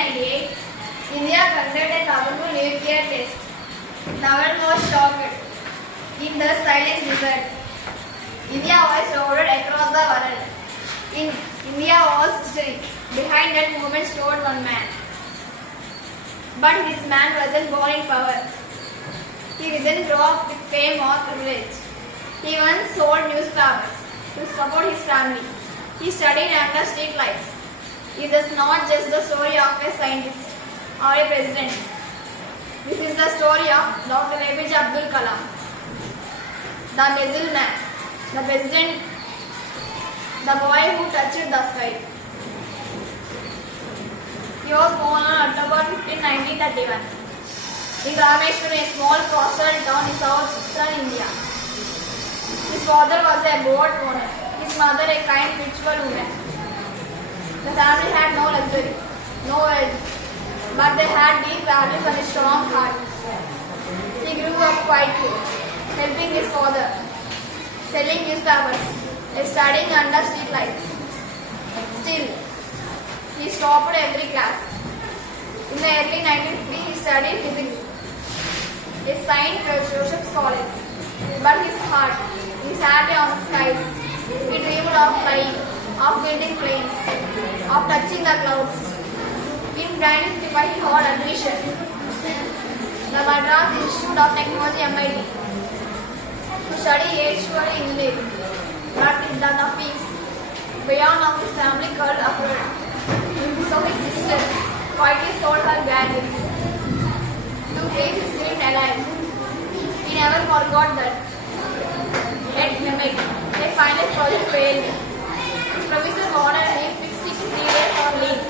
1998, India conducted a powerful nuclear test. The world was shocked. In the silence desert, India was shouted across the world. In India was history. Behind that movement stood one man. But this man wasn't born in power. He didn't grow up with fame or privilege. He once sold newspapers to support his family. He studied under street lights. It is not just the story of a scientist or a president. This is the story of Dr. APJ Abdul Kalam, the missile man, the president, the boy who touched the sky. He was born on October 15, 1931 in Rameshwaram, a small coastal town in southern India. His father was a boat owner, his mother a kind spiritual woman. The family had no luxury, no wealth, but they had deep values and a strong heart. He grew up quietly, helping his father, selling newspapers, and studying under street lights. Still, he topped every class. In the early 1950s, he studied physics, a science at Joseph's College. But his heart, he sat on the skies. He dreamed of flying, of building planes, of touching the clouds. In 1955, he got admission the Madras Institute of Technology (MIT) to study aviation engineering. But in the peace beyond of his family called abroad. So his sister quietly sold her gadgets to keep his dream alive. He never forgot that. At MIT, they final project failed. Professor ordered him 63 days on leave.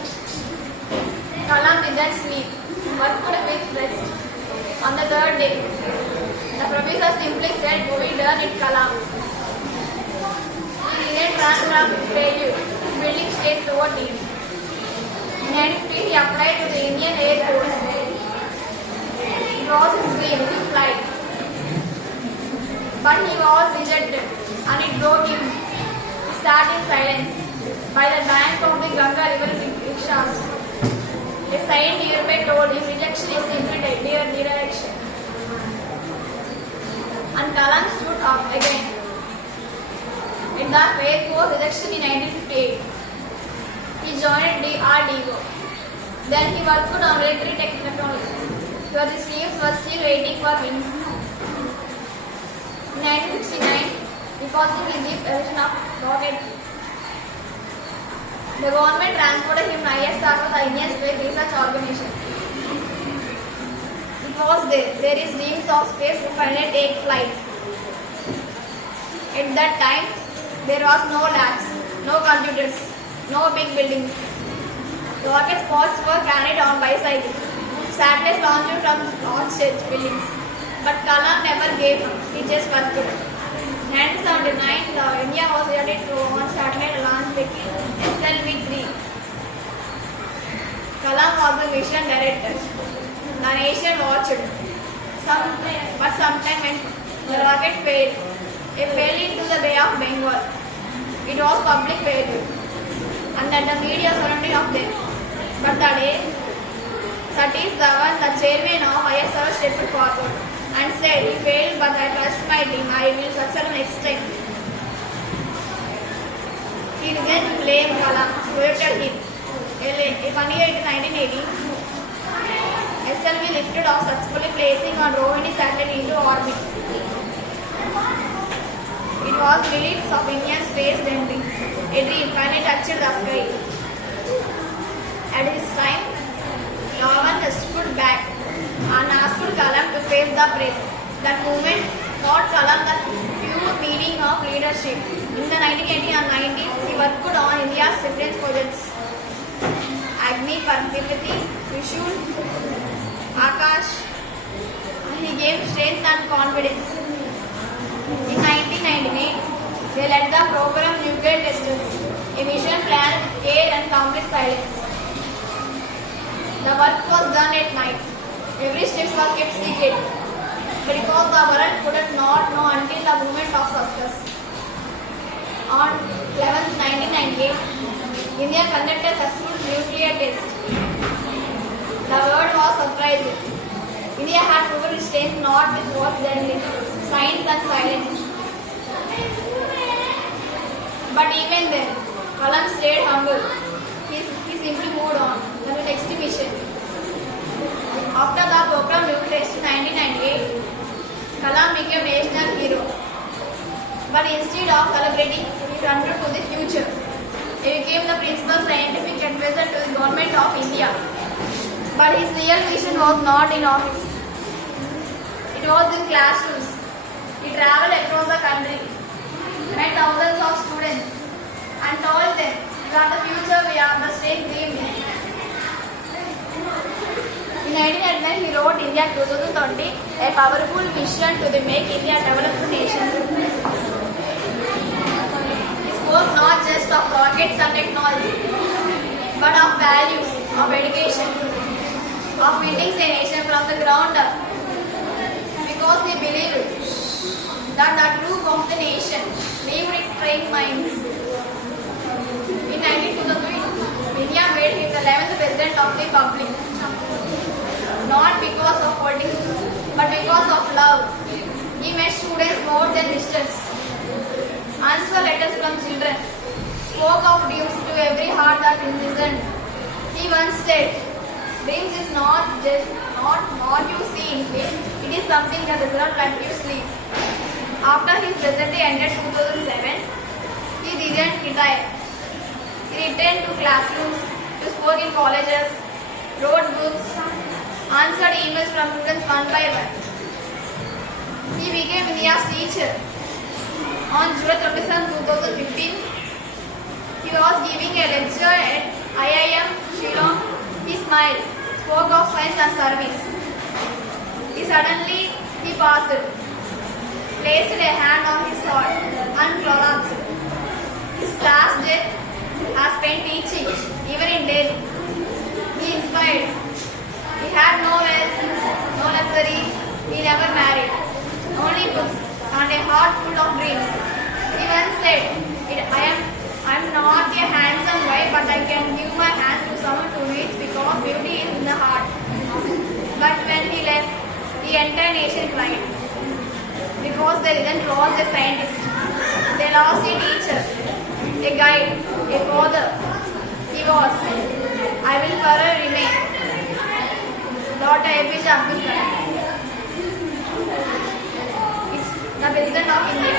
Kalam didn't sleep, worked with rest. On the third day, the professor simply said, "We done it, Kalam." He didn't run from failure. His building stayed toward him. In 1950, he applied to the Indian Air Force. It was his dream to fly. But he was rejected and it broke him. He sat in silence by the bank of the Ganga river with rickshaws. A sign nearby told him rejection is simply redirection. And Kalam stood up again. In the Air Force rejection in 1958, he joined DRDO. Then he worked on military technologies, where his teams were still waiting for wings. In 1969, depositing his deep version of rocket. The government transported him to ISR to the Indian Space Research Organization. It was there is dreams of space to finally take flight. At that time, there was no labs, no computers, no big buildings. Rocket sports were carried on bicycles. Satellites launched from launch buildings. But Kalam never gave up. He just worked. In 1979, India was ready to launch satellite launch vehicle SLV-3. Kalam was the mission director. The nation watched. But sometime when the rocket failed, it fell into the Bay of Bengal. It was public failure. And that the media surrounding of them. But the day, Satish Dhawan, the chairman of ISRO, stepped forward and said, "He failed, but I trust my team. I will succeed next time." He began to blame Kalam, projected him. One year in 1980, SLV lifted off successfully, placing on Rohini satellite into orbit. It was believed of Indian space dream. A dream finally touched the sky. At this time, Dhawan stood back and asked Kalam to face the press. That moment taught Kalam the pure meaning of leadership. In the 1980s and 90s, he worked on India's different projects. Agni, Parthipati, Trishul, Akash. He gave strength and confidence. In 1998, they led the program Nuclear Testers, a mission planned with care and complete silence. The work was done at night. Every step was kept secret because the world could not know until the moment of success. On 11th 1998, India conducted a successful nuclear test. India had proven its strength not with words than with science and silence. But even then, Kalam stayed humble. He simply moved on to the next mission. After the Pokhran nuclear test in 1998, Kalam became national hero. But instead of celebrating, he turned to the future. He became the principal scientific advisor to the government of India. But his real mission was not in office. It was in classrooms. He traveled across the country, met thousands of students, and told them that the future we are the state dreamed in. In 1989, he wrote India 2020, a powerful vision to the Make India Developed Nation. He spoke not just of rockets and technology, but of values, of education, of building a nation from the ground up. Because he believed that the truth of the nation lived in trained minds. In 1923, India made him the 11th president of the Republic. Not because of politics, but because of love. He made students more than distance. Answered letters from children. Spoke of dreams to every heart that listened. He once said, "Dreams is not what you see in sleep. It is something that does not let you sleep." After his presidency ended 2007, he didn't retire. He returned to classrooms, to spoke in colleges, wrote books, answered emails from students one by one. He became India's teacher. On July 27, 2015, he was giving a lecture at IIM Shillong. He smiled, spoke of science and service. Suddenly, he passed, placed a hand on his heart, and collapsed. His last day has spent teaching, even in death. He inspired. He had no wealth, no luxury. He never married. Only books and a heart full of dreams. He once said, I am not a handsome guy, but I can give my hand to someone to reach because beauty is in the heart. But when he left, the entire nation cried. Because they didn't lose a scientist. They lost a teacher, a guide, a father. He was, I will forever remain, Dr. APJ Abdul Kalam. It's the President of India.